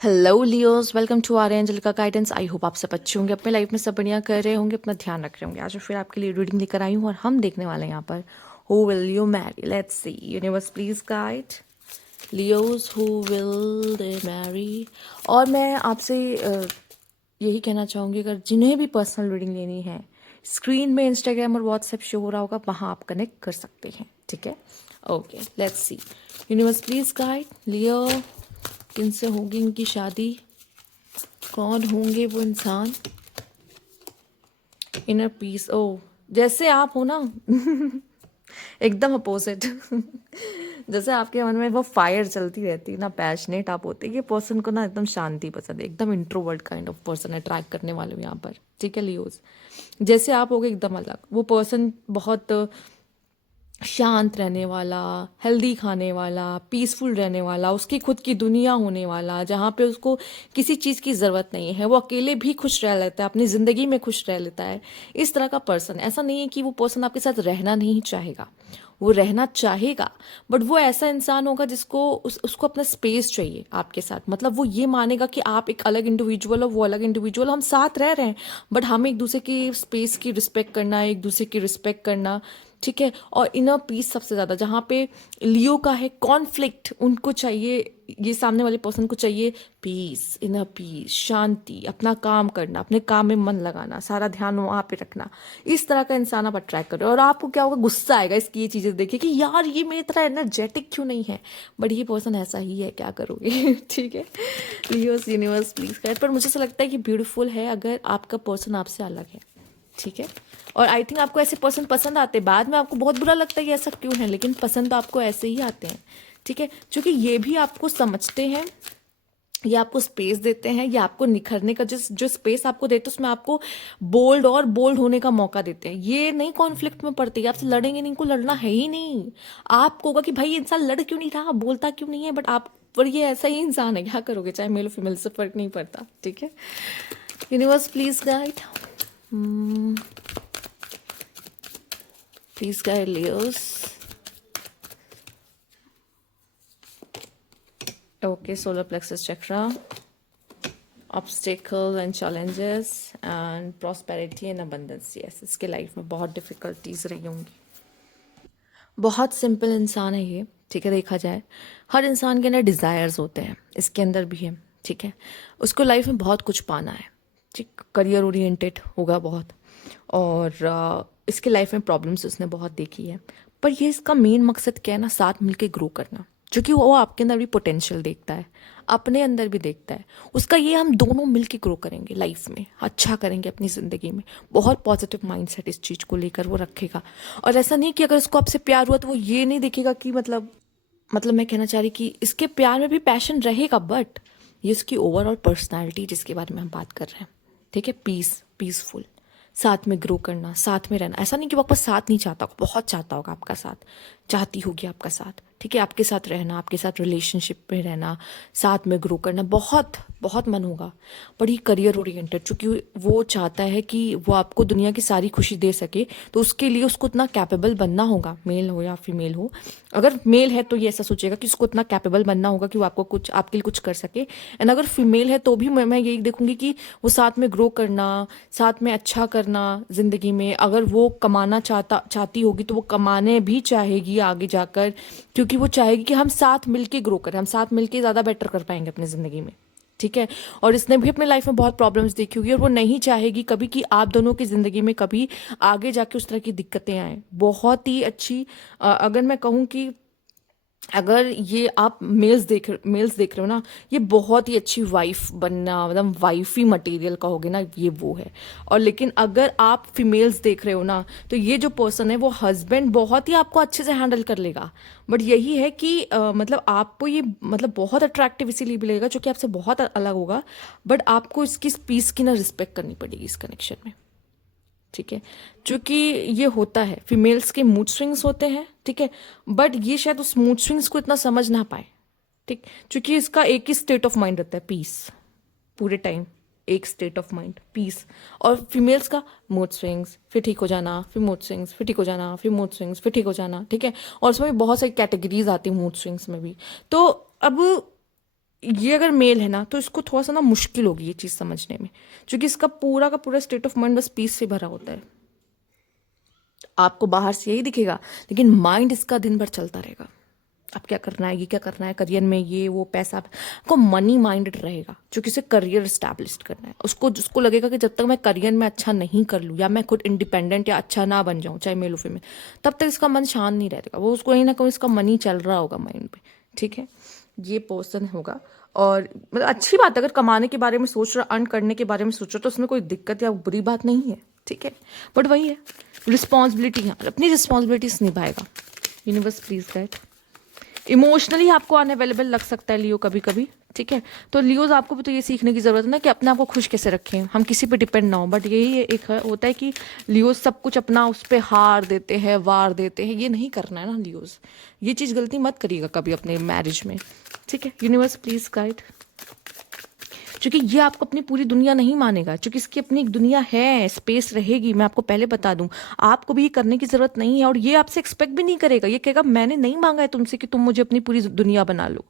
Hello Leos, welcome to our angel का guidance. I hope आप सब अच्छे होंगे, अपने लाइफ में सब बढ़िया कर रहे होंगे, अपना ध्यान रख रहे होंगे। आज मैं फिर आपके लिए रीडिंग लेकर आई हूँ और हम देखने वाले हैं यहाँ पर who will you marry. Let's see universe please guide Leos, who will they marry. और मैं आपसे यही कहना चाहूँगी, अगर जिन्हें भी पर्सनल रीडिंग लेनी है, स्क्रीन में इंस्टाग्राम और व्हाट्सएप शो हो रहा होगा, वहाँ आप कनेक्ट कर सकते हैं। ठीक है, okay let's see universe please guide Leo, किनसे होगी इनकी शादी, कौन होंगे वो इंसान। इनर पीस, ओ जैसे आप हो ना एकदम अपोजिट जैसे आपके मन में वो फायर चलती रहती है ना, पैशनेट आप होते हैं। ये पर्सन को ना एकदम शांति पसंद है, एकदम introvert kind of person attract करने वाले हो यहाँ पर। ठीक है लियोज, जैसे आप होगे एकदम अलग। वो पर्सन बहुत शांत रहने वाला, हेल्दी खाने वाला, पीसफुल रहने वाला, उसकी खुद की दुनिया होने वाला, जहाँ पे उसको किसी चीज़ की ज़रूरत नहीं है। वो अकेले भी खुश रह लेता है, अपनी ज़िंदगी में खुश रह लेता है। इस तरह का पर्सन, ऐसा नहीं है कि वो पर्सन आपके साथ रहना नहीं चाहेगा, वो रहना चाहेगा, बट वो ऐसा इंसान होगा जिसको उसको अपना स्पेस चाहिए आपके साथ। मतलब वो ये मानेगा कि आप एक अलग इंडिविजुअल हो, वो अलग इंडिविजुअल, हम साथ रह रहे हैं, बट हमें एक दूसरे की स्पेस की रिस्पेक्ट करना, एक दूसरे की रिस्पेक्ट करना। ठीक है, और इनर पीस सबसे ज़्यादा, जहाँ पे लियो का है कॉन्फ्लिक्ट, उनको चाहिए, ये सामने वाले पर्सन को चाहिए पीस, इनर पीस, शांति, अपना काम करना, अपने काम में मन लगाना, सारा ध्यान वहाँ पे रखना। इस तरह का इंसान आप अट्रैक्ट कर रहे हो। और आपको क्या होगा, गुस्सा आएगा इसकी ये चीज़ें देखिए कि यार ये मेरी तरह एनर्जेटिक क्यों नहीं है, बट ये पर्सन ऐसा ही है, क्या करोगे ठीक है, लियोस यूनिवर्स प्लीज गाइड। पर मुझे ऐसा लगता है कि ब्यूटीफुल है अगर आपका पर्सन आपसे अलग है। ठीक है, और आई थिंक आपको ऐसे पर्सन पसंद आते हैं। बाद में आपको बहुत बुरा लगता है कि ऐसा क्यों है, लेकिन पसंद तो आपको ऐसे ही आते हैं। ठीक है, क्योंकि ये भी आपको समझते हैं, ये आपको स्पेस देते हैं, ये आपको निखरने का जो स्पेस आपको देते हैं, उसमें आपको बोल्ड और बोल्ड होने का मौका देते हैं। ये नहीं कॉन्फ्लिक्ट में पड़ते, आपसे लड़ेंगे नहीं, इनको लड़ना है ही नहीं। आपको होगा कि भाई ये इंसान लड़ क्यों नहीं रहा, बोलता क्यों नहीं है, बट आप पर ये ऐसा ही इंसान है, क्या करोगे, चाहे मेल फीमेल से फर्क नहीं पड़ता। ठीक है, universe please guide, please guide Leos. Okay, solar plexus chakra, obstacles and challenges and prosperity and abundance. Yes, इसके लाइफ में बहुत डिफिकल्टीज रही होंगी। बहुत सिंपल इंसान है ये। ठीक है, देखा जाए हर इंसान के अंदर डिज़ायर्स होते हैं, इसके अंदर भी है। ठीक है, उसको लाइफ में बहुत कुछ पाना है। ठीक, करियर ओरिएंटेड होगा बहुत, और इसके लाइफ में प्रॉब्लम्स उसने बहुत देखी है। पर ये इसका मेन मकसद क्या है ना, साथ मिलके ग्रो करना। क्योंकि वो आपके अंदर भी पोटेंशियल देखता है, अपने अंदर भी देखता है। उसका ये हम दोनों मिलके ग्रो करेंगे लाइफ में, अच्छा करेंगे अपनी ज़िंदगी में। बहुत पॉजिटिव माइंडसेट इस चीज़ को लेकर वो रखेगा। और ऐसा नहीं कि अगर उसको आपसे प्यार हुआ तो वो ये नहीं देखेगा कि मतलब मैं कहना चाह रही कि इसके प्यार में भी पैशन रहेगा, बट ये उसकी ओवरऑल पर्सनालिटी जिसके बारे में हम बात कर रहे हैं। ठीक है, पीसफुल, साथ में ग्रो करना, साथ में रहना। ऐसा नहीं कि वो आपका साथ नहीं चाहता होगा, बहुत चाहता होगा आपका साथ, चाहती होगी आपका साथ। ठीक है, आपके साथ रहना, आपके साथ रिलेशनशिप में रहना, साथ में ग्रो करना, बहुत बहुत मन होगा। बट ये करियर ओरिएंटेड, चूँकि वो चाहता है कि वो आपको दुनिया की सारी खुशी दे सके, तो उसके लिए उसको इतना कैपेबल बनना होगा, मेल हो या फीमेल हो। अगर मेल है तो ये ऐसा सोचेगा कि उसको इतना कैपेबल बनना होगा कि वो आपको कुछ, आपके लिए कुछ कर सके। एंड अगर फीमेल है तो भी मैं यही देखूंगी कि वो साथ में ग्रो करना, साथ में अच्छा करना ज़िंदगी में। अगर वो कमाना चाहती होगी तो वो कमाने भी चाहेगी आगे जाकर, क्योंकि वो चाहेगी कि हम साथ मिलके ग्रो करें, हम साथ मिलके ज़्यादा बेटर कर पाएंगे अपनी ज़िंदगी में। ठीक है, और इसने भी अपने लाइफ में बहुत प्रॉब्लम्स देखी होगी, और वो नहीं चाहेगी कभी कि आप दोनों की ज़िंदगी में कभी आगे जाके उस तरह की दिक्कतें आए। बहुत ही अच्छी, अगर मैं कहूँ कि अगर ये आप मेल्स देख रहे हो ना, ये बहुत ही अच्छी वाइफ बनना, मतलब वाइफी मटेरियल कहोगे ना, ये वो है। और लेकिन अगर आप फीमेल्स देख रहे हो ना, तो ये जो पर्सन है वो हस्बैंड बहुत ही आपको अच्छे से हैंडल कर लेगा। बट यही है कि मतलब आपको ये मतलब बहुत अट्रैक्टिव इसीलिए भी लगेगा क्योंकि आपसे बहुत अलग होगा, बट आपको इसकी पीस की ना रिस्पेक्ट करनी पड़ेगी इस कनेक्शन में। ठीक है, क्योंकि ये होता है, फीमेल्स के मूड स्विंग्स होते हैं। ठीक है, बट ये शायद उस मूड स्विंग्स को इतना समझ ना पाए। ठीक, क्योंकि इसका एक ही स्टेट ऑफ माइंड रहता है, पीस, पूरे टाइम एक स्टेट ऑफ माइंड, पीस। और फीमेल्स का मूड स्विंग्स, फिर ठीक हो जाना, फिर मूड स्विंग्स, फिर ठीक हो जाना, फिर मूड स्विंग्स, फिर ठीक हो जाना। ठीक है, और उसमें भी बहुत सारी कैटेगरीज आती हैं मूड स्विंग्स में भी। तो अब ये अगर मेल है ना तो इसको थोड़ा सा ना मुश्किल होगी ये चीज़ समझने में, क्योंकि इसका पूरा का पूरा स्टेट ऑफ माइंड बस पीस से भरा होता है। आपको बाहर से यही दिखेगा, लेकिन माइंड इसका दिन भर चलता रहेगा। अब क्या करना है, ये क्या करना है, करियर में ये वो पैसा, आपको मनी माइंडेड रहेगा, क्योंकि उसे करियर इस्टेब्लिश करना है। उसको लगेगा कि जब तक मैं करियर में अच्छा नहीं कर लूँ या मैं खुद इंडिपेंडेंट या अच्छा ना बन जाऊँ, चाहे मेल हो फीमेल, तब तक इसका मन शांत नहीं रहेगा। वो उसको कहीं ना कहीं इसका मनी चल रहा होगा माइंड पे। ठीक है, ये पर्सन होगा। और मतलब अच्छी बात है, अगर कमाने के बारे में सोच रहा, अर्न करने के बारे में सोच रहा, तो उसमें कोई दिक्कत या बुरी बात नहीं है। ठीक है, बट वही है रिस्पॉन्सिबिलिटी, हाँ अपनी रिस्पॉन्सिबिलिटीज निभाएगा। Universe please guide. इमोशनली आपको अनअवेलेबल लग सकता है लियो कभी कभी। ठीक है, तो लियोज आपको भी तो ये सीखने की ज़रूरत है ना कि अपने आप को खुश कैसे रखें, हम किसी पे डिपेंड ना हो। बट यही एक होता है कि लियोज सब कुछ अपना उस पर हार देते हैं, वार देते हैं। ये नहीं करना है ना लियोज, ये चीज़ गलती मत करिएगा कभी अपने मैरिज में। ठीक है, यूनिवर्स प्लीज गाइड। क्योंकि ये आपको अपनी पूरी दुनिया नहीं मानेगा, क्योंकि इसकी अपनी एक दुनिया है, स्पेस रहेगी। मैं आपको पहले बता दूं, आपको भी ये करने की जरूरत नहीं है, और ये आपसे एक्सपेक्ट भी नहीं करेगा। ये कहेगा मैंने नहीं मांगा है तुमसे कि तुम मुझे अपनी पूरी दुनिया बना लो।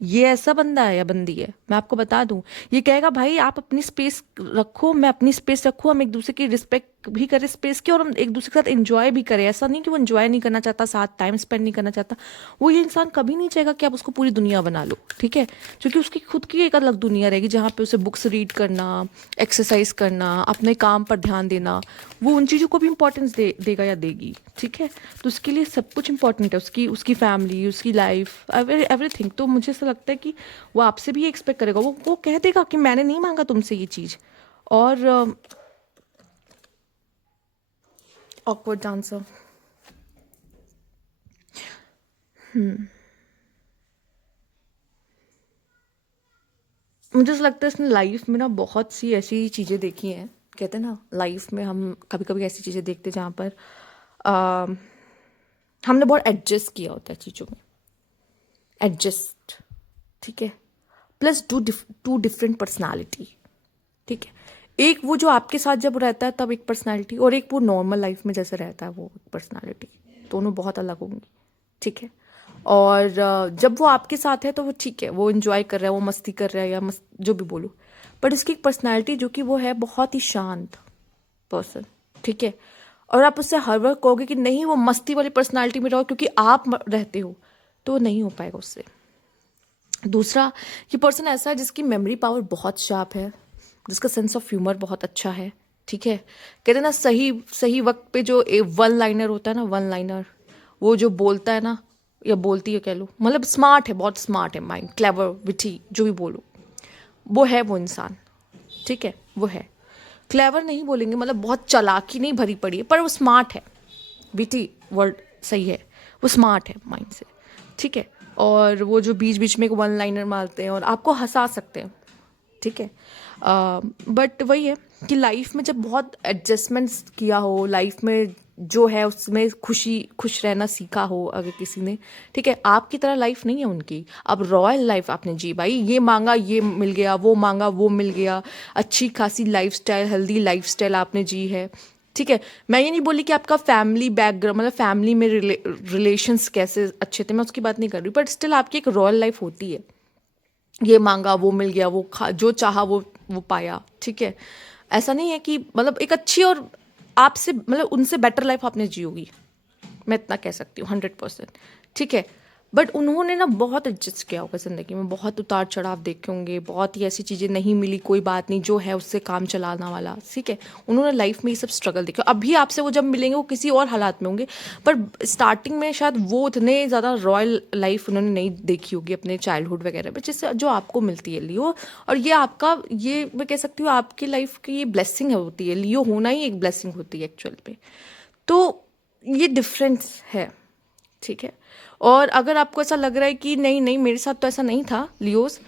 ये ऐसा बंदा है या बंदी है, मैं आपको बता दूं। ये कहेगा भाई आप अपनी स्पेस रखो, मैं अपनी स्पेस रखूँ, हम एक दूसरे की रिस्पेक्ट भी करें स्पेस की, और हम एक दूसरे के साथ एंजॉय भी करें। ऐसा नहीं कि वो एंजॉय नहीं करना चाहता, साथ टाइम स्पेंड नहीं करना चाहता। वो ये इंसान कभी नहीं चाहेगा कि आप उसको पूरी दुनिया बना लो। ठीक है, क्योंकि उसकी खुद की एक अलग दुनिया रहेगी, जहाँ पे उसे बुक्स रीड करना, एक्सरसाइज करना, अपने काम पर ध्यान देना, वो उन चीज़ों को भी इंपॉर्टेंस देगा या देगी। ठीक है, तो उसके लिए सब कुछ इंपॉर्टेंट है, उसकी उसकी फैमिली, उसकी लाइफ, एवरीथिंग। तो मुझे ऐसा लगता है कि वो आपसे भी एक्सपेक्ट करेगा। वो कह देगा कि मैंने नहीं मांगा तुमसे ये चीज़। और ऑकवर्ड आंसर। मुझे ऐसा लगता है इसने लाइफ में ना बहुत सी ऐसी चीज़ें देखी हैं। कहते हैं ना लाइफ में हम कभी कभी ऐसी चीज़ें देखते हैं जहाँ पर अ, हमने बहुत एडजस्ट किया होता है चीज़ों में। एडजस्ट, ठीक है, प्लस टू डिफरेंट पर्सनालिटी। ठीक है, एक वो जो आपके साथ जब रहता है तब एक पर्सनालिटी, और एक वो नॉर्मल लाइफ में जैसे रहता है वो एक पर्सनालिटी। दोनों बहुत अलग होंगी। ठीक है, और जब वो आपके साथ है तो वो ठीक है, वो इंजॉय कर रहा है, वो मस्ती कर रहा है, या जो भी बोलो। बट उसकी एक पर्सनालिटी जो कि वो है बहुत ही शांत पर्सन। ठीक है, और आप उससे हर वक्त कहोगे कि नहीं वो मस्ती वाली पर्सनालिटी में रहो क्योंकि आप रहते हो, तो वो नहीं हो पाएगा उससे। दूसरा, ये पर्सन ऐसा है जिसकी मेमोरी पावर बहुत शार्प है, जिसका सेंस ऑफ ह्यूमर बहुत अच्छा है। ठीक है, कहते हैं ना सही सही वक्त पे जो वन लाइनर होता है ना, वन लाइनर, वो जो बोलता है ना, या बोलती है कह लो, मतलब स्मार्ट है, बहुत स्मार्ट है, माइंड क्लेवर विटी जो भी बोलो, वो है वो इंसान। ठीक है, वो है क्लेवर नहीं बोलेंगे, मतलब बहुत चालाकी नहीं भरी पड़ी है, पर वो स्मार्ट है। विटी वर्ड सही है, वो स्मार्ट है माइंड से। ठीक है, और वो जो बीच बीच में एक वन लाइनर मारते हैं और आपको हंसा सकते हैं। ठीक है, बट वही है कि लाइफ में जब बहुत एडजस्टमेंट्स किया हो, लाइफ में जो है उसमें खुश रहना सीखा हो अगर किसी ने, ठीक है, आपकी तरह लाइफ नहीं है उनकी। अब रॉयल लाइफ आपने जी भाई, ये मांगा ये मिल गया, वो मांगा वो मिल गया, अच्छी खासी लाइफस्टाइल, हेल्दी लाइफस्टाइल आपने जी है। ठीक है, मैं ये नहीं बोली कि आपका फैमिली बैकग्राउंड, मतलब फैमिली में रिलेशंस कैसे अच्छे थे, मैं उसकी बात नहीं कर रही, बट स्टिल आपकी एक रॉयल लाइफ होती है। ये मांगा वो मिल गया, वो खा जो चाहा वो पाया। ठीक है, ऐसा नहीं है कि मतलब एक अच्छी और आपसे मतलब उनसे बेटर लाइफ आपने जी होगी, मैं इतना कह सकती हूँ 100%। ठीक है, बट उन्होंने ना बहुत एडजस्ट किया होगा ज़िंदगी में, बहुत उतार चढ़ाव देखे होंगे, बहुत ही ऐसी चीज़ें नहीं मिली, कोई बात नहीं, जो है उससे काम चलाना वाला। ठीक है, उन्होंने लाइफ में ये सब स्ट्रगल देखे। अभी आपसे वो जब मिलेंगे वो किसी और हालात में होंगे, पर स्टार्टिंग में शायद वो इतने ज़्यादा रॉयल लाइफ उन्होंने नहीं देखी होगी अपने चाइल्डहुड वगैरह में, जिससे जो आपको मिलती है लियो। और ये आपका, ये मैं कह सकती हूँ आपकी लाइफ की ये ब्लेसिंग होती है, लियो होना ही एक ब्लेसिंग होती है एक्चुअल में। तो ये डिफरेंस है। ठीक है, और अगर आपको ऐसा लग रहा है कि नहीं नहीं मेरे साथ तो ऐसा नहीं था लियोस,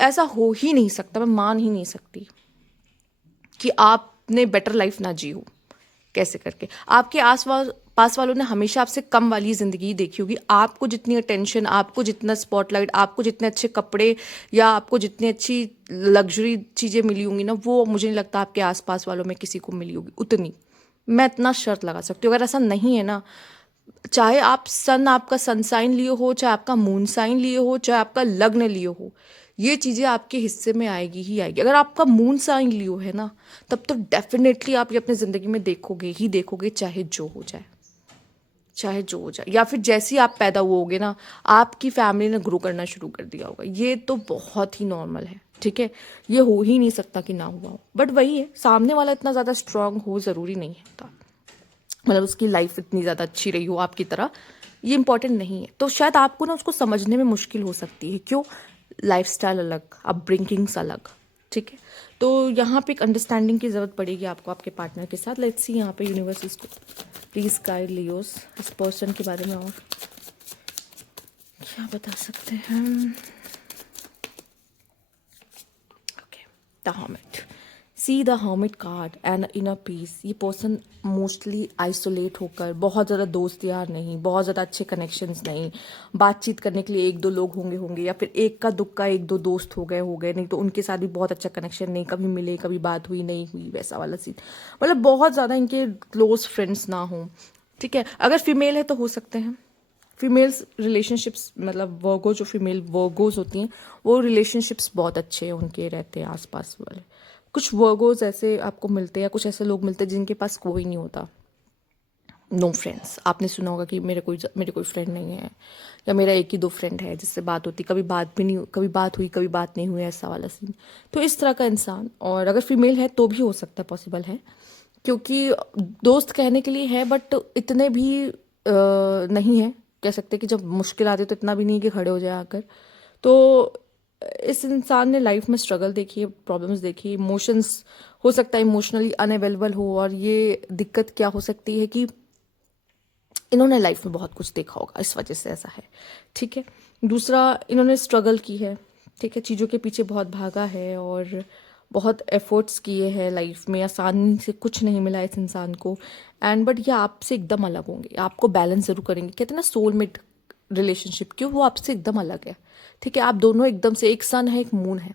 ऐसा हो ही नहीं सकता, मैं मान ही नहीं सकती कि आपने बेटर लाइफ ना जी हो। कैसे करके आपके आस पास वालों ने हमेशा आपसे कम वाली ज़िंदगी देखी होगी। आपको जितनी अटेंशन, आपको जितना स्पॉटलाइट, आपको जितने अच्छे कपड़े, या आपको जितनी अच्छी लग्जरी चीज़ें मिली होंगी ना, वो मुझे नहीं लगता आपके आसपास वालों में किसी को मिली होगी उतनी। मैं इतना शर्त लगा सकती हूँ। अगर ऐसा नहीं है ना, चाहे आप सन, आपका सन साइन लिए हो, चाहे आपका मून साइन लिए हो, चाहे आपका लग्न लिए हो, ये चीज़ें आपके हिस्से में आएगी ही आएगी। अगर आपका मून साइन लियो है ना, तब तो डेफिनेटली आप ये अपनी ज़िंदगी में देखोगे ही देखोगे, चाहे जो हो जाए, चाहे जो हो जाए। या फिर जैसे ही आप पैदा हुए ना, आपकी फैमिली ने ग्रो करना शुरू कर दिया होगा। ये तो बहुत ही नॉर्मल है, ठीक है। ये हो ही नहीं सकता कि ना हुआ हो, बट वही है, सामने वाला इतना ज़्यादा स्ट्रांग हो ज़रूरी नहीं है, मतलब उसकी लाइफ इतनी ज़्यादा अच्छी रही हो आपकी तरह, ये इंपॉर्टेंट नहीं है। तो शायद आपको ना उसको समझने में मुश्किल हो सकती है। क्यों? लाइफस्टाइल अलग, अपब्रिंगिंग्स अलग, ठीक है। तो यहाँ पे एक अंडरस्टैंडिंग की ज़रूरत पड़ेगी आपको आपके पार्टनर के साथ। लेट्स सी यहाँ पे यूनिवर्स इसको प्लीज़ गाइड लियोस इस पर्सन के बारे में और क्या बता सकते हैं। Okay, the hermit. See the hermit card and inner peace. ये पर्सन मोस्टली आइसोलेट होकर, बहुत ज़्यादा दोस्त यार नहीं, बहुत ज़्यादा अच्छे कनेक्शंस नहीं, बातचीत करने के लिए एक दो लोग होंगे या फिर एक का दुक्का एक दो दोस्त हो गए, नहीं तो उनके साथ भी बहुत अच्छा कनेक्शन नहीं, कभी मिले कभी बात हुई नहीं हुई, वैसा वाला सीन। मतलब बहुत ज़्यादा इनके क्लोज फ्रेंड्स ना हो, ठीक है। अगर फीमेल है तो हो सकते हैं फीमेल्स रिलेशनशिप्स, मतलब वर्गो, जो फीमेल वर्गोज होती हैं वो रिलेशनशिप्स बहुत अच्छे उनके रहते हैं आसपास वाले। कुछ वर्गोज ऐसे आपको मिलते हैं या कुछ ऐसे लोग मिलते हैं जिनके पास कोई नहीं होता, नो फ्रेंड्स। आपने सुना होगा कि मेरे कोई फ्रेंड नहीं है, या मेरा एक ही दो फ्रेंड है जिससे बात होती, कभी बात भी नहीं, कभी बात हुई कभी बात नहीं हुई, ऐसा वाला सीन। तो इस तरह का इंसान, और अगर फीमेल है तो भी हो सकता है, पॉसिबल है, क्योंकि दोस्त कहने के लिए है बट इतने भी नहीं है, कह सकते कि जब मुश्किल आती है तो इतना भी नहीं कि खड़े हो जाए आकर। तो इस इंसान ने लाइफ में स्ट्रगल देखी है, प्रॉब्लम्स देखी, इमोशंस, हो सकता है इमोशनली अनअवेलेबल हो, और ये दिक्कत क्या हो सकती है कि इन्होंने लाइफ में बहुत कुछ देखा होगा, इस वजह से ऐसा है, ठीक है। दूसरा, इन्होंने स्ट्रगल की है, ठीक है, चीज़ों के पीछे बहुत भागा है और बहुत एफर्ट्स किए हैं लाइफ में, आसानी से कुछ नहीं मिला इस इंसान को। एंड बट ये आपसे एकदम अलग होंगे, आपको बैलेंस जरूर करेंगे। कहते हैं ना सोलमेट रिलेशनशिप, क्यों? वो आपसे एकदम अलग है, ठीक है। आप दोनों एकदम से, एक सन है एक मून है,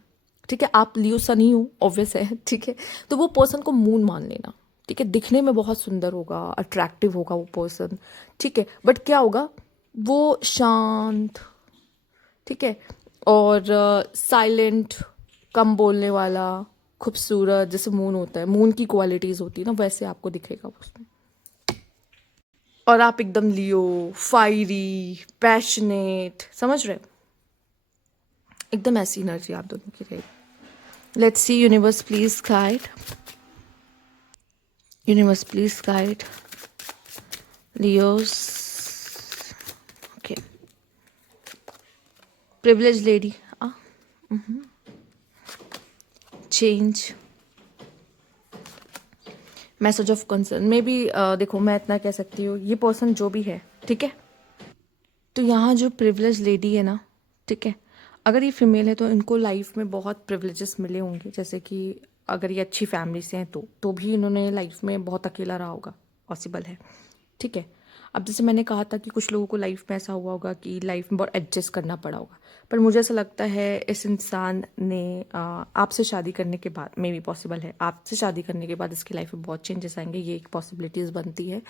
ठीक है। आप लियो सन ही हो, ऑब्वियस है, ठीक है। तो वो पर्सन को मून मान लेना, ठीक है। दिखने में बहुत सुंदर होगा, अट्रैक्टिव होगा वो पर्सन, ठीक है, बट क्या होगा, वो शांत, ठीक है, और साइलेंट, कम बोलने वाला, खूबसूरत, जैसे मून होता है, मून की क्वालिटीज होती है ना, वैसे आपको दिखेगा उसमें। और आप एकदम लियो, फायरी, पैशनेट, समझ रहे हो? एकदम ऐसी एनर्जी आप दोनों की रहेगी। Let's see universe please guide, universe please guide Leos. Okay, privilege lady, change, message of concern में भी देखो, मैं इतना कह सकती हूँ, ये पर्सन जो भी है, ठीक है, तो यहाँ जो प्रिविलेज लेडी है ना, ठीक है, अगर ये फीमेल है तो इनको लाइफ में बहुत प्रिविलेजेस मिले होंगे, जैसे कि अगर ये अच्छी फैमिली से हैं तो भी इन्होंने लाइफ में बहुत अकेला रहा होगा, पॉसिबल है, ठीक है। अब जैसे मैंने कहा था कि कुछ लोगों को लाइफ में ऐसा हुआ होगा कि लाइफ में बहुत एडजस्ट करना पड़ा होगा, पर मुझे ऐसा लगता है इस इंसान ने आपसे शादी करने के बाद, मे बी पॉसिबल है, आपसे शादी करने के बाद इसकी लाइफ में बहुत चेंजेस आएंगे, ये एक पॉसिबिलिटीज़ बनती है।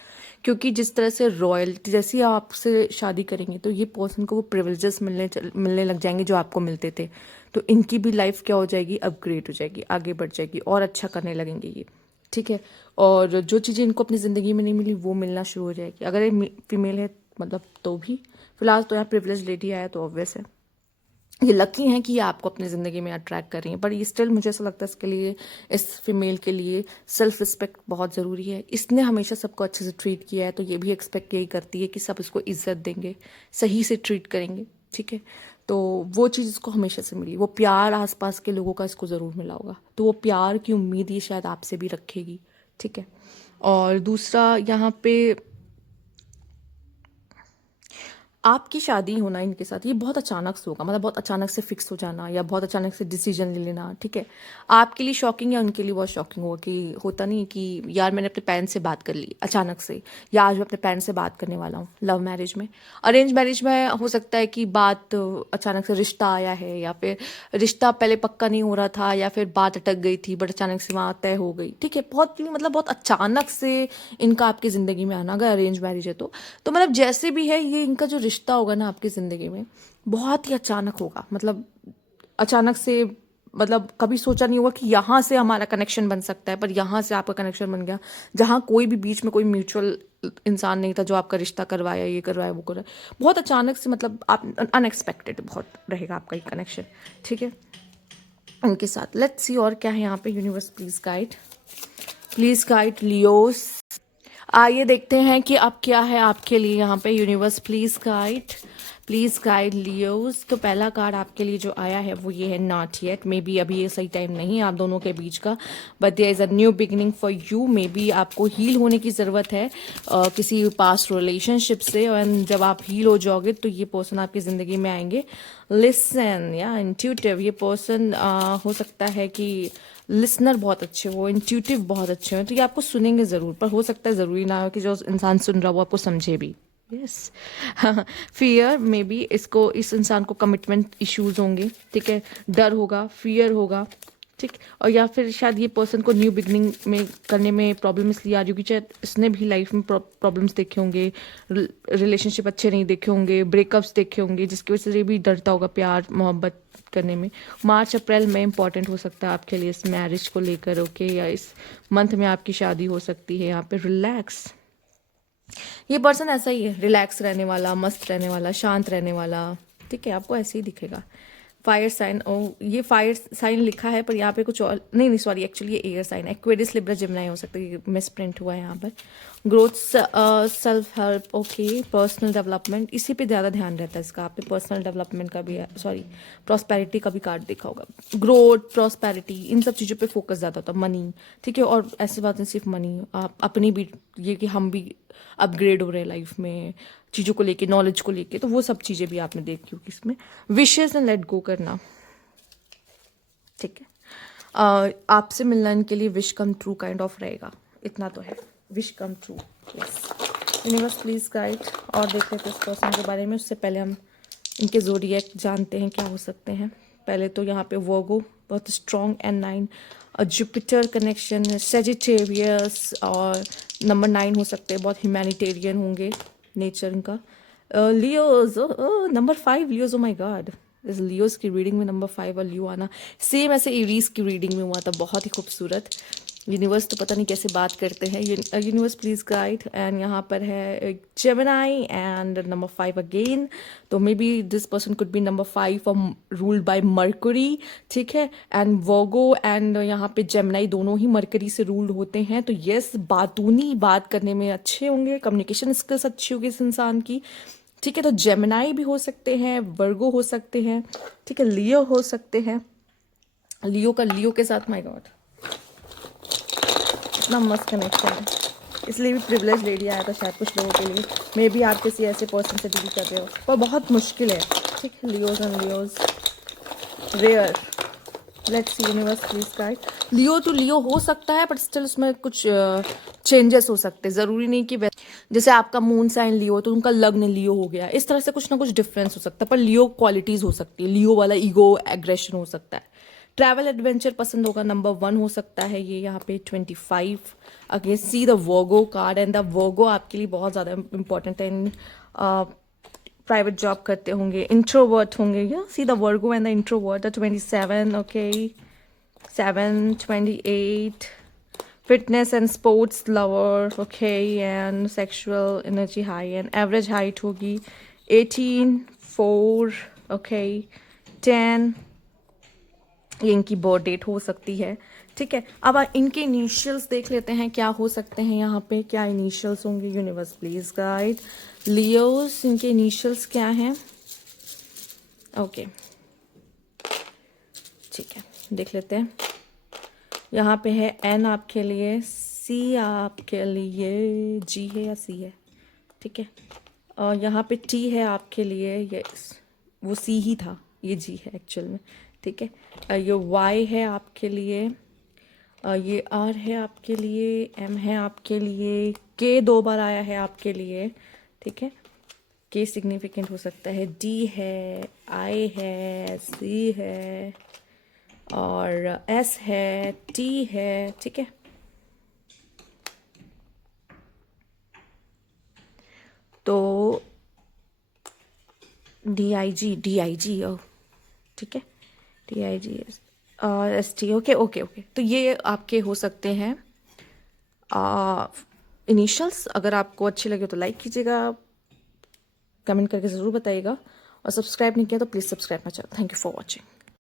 क्योंकि जिस तरह से रॉयल्टी, जैसे ही आप आपसे शादी करेंगे तो ये पर्सन को वो प्रिविलेजेस मिलने लग जाएंगे जो आपको मिलते थे, तो इनकी भी लाइफ क्या हो जाएगी, अपग्रेड हो जाएगी, आगे बढ़ जाएगी और अच्छा करने लगेंगे ये, ठीक है। और जो चीज़ें इनको अपनी ज़िंदगी में नहीं मिली वो मिलना शुरू हो जाएगी, अगर ये फीमेल है मतलब, तो भी फिलहाल तो यहाँ प्रिविलेज लेडी आया तो ऑब्वियस है, ये लकी हैं कि ये आपको अपनी ज़िंदगी में अट्रैक्ट कर रही हैं, पर ये स्टिल मुझे ऐसा लगता है इसके लिए, इस फीमेल के लिए सेल्फ रिस्पेक्ट बहुत ज़रूरी है। इसने हमेशा सबको अच्छे से ट्रीट किया है, तो ये भी एक्सपेक्ट यही करती है कि सब इसको इज्जत देंगे, सही से ट्रीट करेंगे, ठीक है। तो वो चीज़ इसको हमेशा से मिली, वो प्यार आसपास के लोगों का इसको ज़रूर मिला होगा, तो वो प्यार की उम्मीद ये शायद आपसे भी रखेगी, ठीक है। और दूसरा यहाँ पे आपकी शादी होना इनके साथ ये बहुत अचानक से होगा, मतलब बहुत अचानक से फिक्स हो जाना या बहुत अचानक से डिसीजन ले लेना, ठीक है। आपके लिए शॉकिंग या उनके लिए बहुत शॉकिंग होगा कि होता नहीं कि यार मैंने अपने पेरेंट्स से बात कर ली अचानक से, या आज मैं अपने पेरेंट्स से बात करने वाला हूँ। लव मैरिज में, अरेंज मैरिज में हो सकता है कि बात अचानक से रिश्ता आया है, या फिर रिश्ता पहले पक्का नहीं हो रहा था, या फिर बात अटक गई थी बट अचानक से वहाँ तय हो गई, ठीक है। बहुत मतलब बहुत अचानक से इनका आपकी ज़िंदगी में आना, अगर अरेंज मैरिज है तो मतलब जैसे भी है ये इनका जो रिश्ता होगा ना आपकी ज़िंदगी में बहुत ही अचानक होगा, मतलब अचानक से, मतलब कभी सोचा नहीं होगा कि यहाँ से हमारा कनेक्शन बन सकता है, पर यहाँ से आपका कनेक्शन बन गया, जहाँ कोई भी बीच में कोई म्यूचुअल इंसान नहीं था जो आपका रिश्ता करवाया, ये करवाया वो करवाया, बहुत अचानक से, मतलब आप अनएक्सपेक्टेड बहुत रहेगा आपका ये कनेक्शन, ठीक है, उनके साथ। लेट्स सी और क्या है यहाँ पे। Universe please guide Leos. आइए देखते हैं कि अब क्या है आपके लिए यहाँ पे। Universe please guide Leos. तो पहला कार्ड आपके लिए जो आया है वो ये है, नॉट येट। मे बी अभी ये सही टाइम नहीं है आप दोनों के बीच का, but there is a new beginning for you. Maybe आपको हील होने की ज़रूरत है किसी पास्ट रिलेशनशिप से, एंड जब आप हील हो जाओगे तो ये पर्सन आपकी ज़िंदगी में आएंगे। लिसन या इंट्यूटिव, ये पर्सन हो सकता है कि लिसनर बहुत अच्छे हो, इंट्यूटिव बहुत अच्छे हो, तो ये आपको सुनेंगे ज़रूर, पर हो सकता है ज़रूरी ना हो कि जो इंसान सुन रहा हो वो आपको समझे भी। यस। फियर, मे बी इस इंसान को कमिटमेंट इश्यूज होंगे, ठीक है, डर होगा, फियर होगा, ठीक। और या फिर शायद ये पर्सन को न्यू बिगनिंग में करने में प्रॉब्लम इसलिए आ रही होगी, शायद इसने भी लाइफ में प्रॉब्लम्स देखे होंगे, रिलेशनशिप अच्छे नहीं देखे होंगे, ब्रेकअप्स देखे होंगे, जिसकी वजह से ये भी डरता होगा प्यार मोहब्बत करने में। मार्च अप्रैल में इंपॉर्टेंट हो सकता है आपके लिए इस मैरिज को लेकर, ओके, या इस मंथ में आपकी शादी हो सकती है। यहाँ पे रिलैक्स, ये पर्सन ऐसा ही है, रिलैक्स रहने वाला, मस्त रहने वाला, शांत रहने वाला, ठीक है, आपको ऐसे ही दिखेगा। फायर साइन, ओ ये फायर साइन लिखा है पर यहाँ पे कुछ और नहीं, सॉरी, एक्चुअली ये एयर साइन है, एक्वेरियस लिब्रा जिमिनी हो सकता है, मिस प्रिंट हुआ है यहाँ पर। Growth, self help, okay, personal development, इसी पे ज़्यादा ध्यान रहता है इसका। आप पे पर्सनल डेवलपमेंट का भी है, सॉरी, प्रॉस्पेरिटी का भी कार्ड देखा होगा। ग्रोथ, प्रॉस्पेरिटी, इन सब चीज़ों पे फोकस ज़्यादा होता है, मनी, ठीक है। और ऐसी बात नहीं सिर्फ मनी, आप अपनी भी, ये कि हम भी अपग्रेड हो रहे हैं लाइफ में, चीज़ों को लेके, नॉलेज को लेके, तो वो सब चीज़ें भी आपने देखी होगी इसमें। विशेज़ एंड लेट गो करना, ठीक है। आपसे मिलने के लिए wish come true kind of रहेगा, इतना तो है, wish come true. Yes, universe please guide. और देख लेते हैं इस पर्सन के बारे में, उससे पहले हम इनके ज़ोडिएक जानते हैं क्या हो सकते हैं। पहले तो यहाँ पे वर्गो बहुत strong and 9, Jupiter connection, Sagittarius, और नंबर 9 हो सकते हैं, बहुत ह्यूमैनिटेरियन होंगे नेचर इनका। Leos, number 5 Leos, oh my God, इस लियोज की रीडिंग में नंबर 5 और लियो आना सेम ऐसे एरीज की रीडिंग में हुआ था, बहुत ही खूबसूरत। यूनिवर्स तो पता नहीं कैसे बात करते हैं। Universe please guide. एंड यहाँ पर है जेमिनाई एंड नंबर 5 अगेन, तो may be this person could be number 5 और रूल्ड बाय मर्करी, ठीक है। एंड वर्गो एंड यहाँ पे जेमिनाई दोनों ही मर्करी से रूल्ड होते हैं, तो यस, बातूनी बात करने में अच्छे होंगे, कम्युनिकेशन स्किल्स अच्छी होगी इस इंसान की, ठीक है। तो जेमिनाई भी हो सकते हैं, वर्गो हो सकते हैं, ठीक है, लियो हो सकते हैं। लियो के साथ, माय गॉड, इतना मस्त कनेक्शन है, इसलिए भी प्रिविलेज लेडी आया था शायद कुछ लोगों के लिए। मे बी आप किसी ऐसे पर्सन से डील कर रहे हो, पर बहुत मुश्किल है, ठीक है। Leos and Leos rare. Let's see universe please guide. Leo to Leo हो सकता है, बट स्टिल उसमें कुछ चेंजेस हो सकते हैं, ज़रूरी नहीं कि जैसे आपका मून साइन लियो तो उनका लग्न लियो हो गया, इस तरह से कुछ ना कुछ डिफरेंस हो सकता है, पर लियो क्वालिटीज़ हो सकती है, लियो वाला ईगो एग्रेशन हो सकता है। ट्रैवल एडवेंचर पसंद होगा, नंबर 1 हो सकता है ये यहाँ पे। 25 again, see the Virgo card, and the Virgo आपके लिए बहुत ज़्यादा इंपॉर्टेंट है। इन प्राइवेट जॉब करते होंगे, इंट्रोवर्ट होंगे, या सी the Virgo and the introvert. 27, okay, 7, 28, fitness and sports lover, okay, and sexual energy high, and average height होगी 18, 4, okay, 10, ये इनकी बर्थ डेट हो सकती है, ठीक है। अब इनके इनिशियल्स देख लेते हैं क्या हो सकते हैं यहाँ पे, क्या इनिशियल्स होंगे। Universe please guide. लियोस, इनके इनिशियल्स क्या हैं, ओके, ठीक है, देख लेते हैं। यहाँ पे है एन आपके लिए, सी आपके लिए, जी है या सी है, ठीक है, यहाँ पे टी है आपके लिए, ये वो सी ही था, ये जी है एक्चुअल में, ठीक है। ये वाई है आपके लिए, ये आर है आपके लिए, एम है आपके लिए, के 2 बार आया है आपके लिए, ठीक है। के सिग्निफिकेंट हो सकता है, डी है, आई है, सी है और एस है, टी है, ठीक है। तो डी आई जी, ओ ठीक है, D I G S T, okay okay okay. तो ये आपके हो सकते हैं इनिशियल्स। अगर आपको अच्छे लगे तो लाइक कीजिएगा, कमेंट करके ज़रूर बताइएगा, और सब्सक्राइब नहीं किया तो please subscribe my channel. Thank you for watching.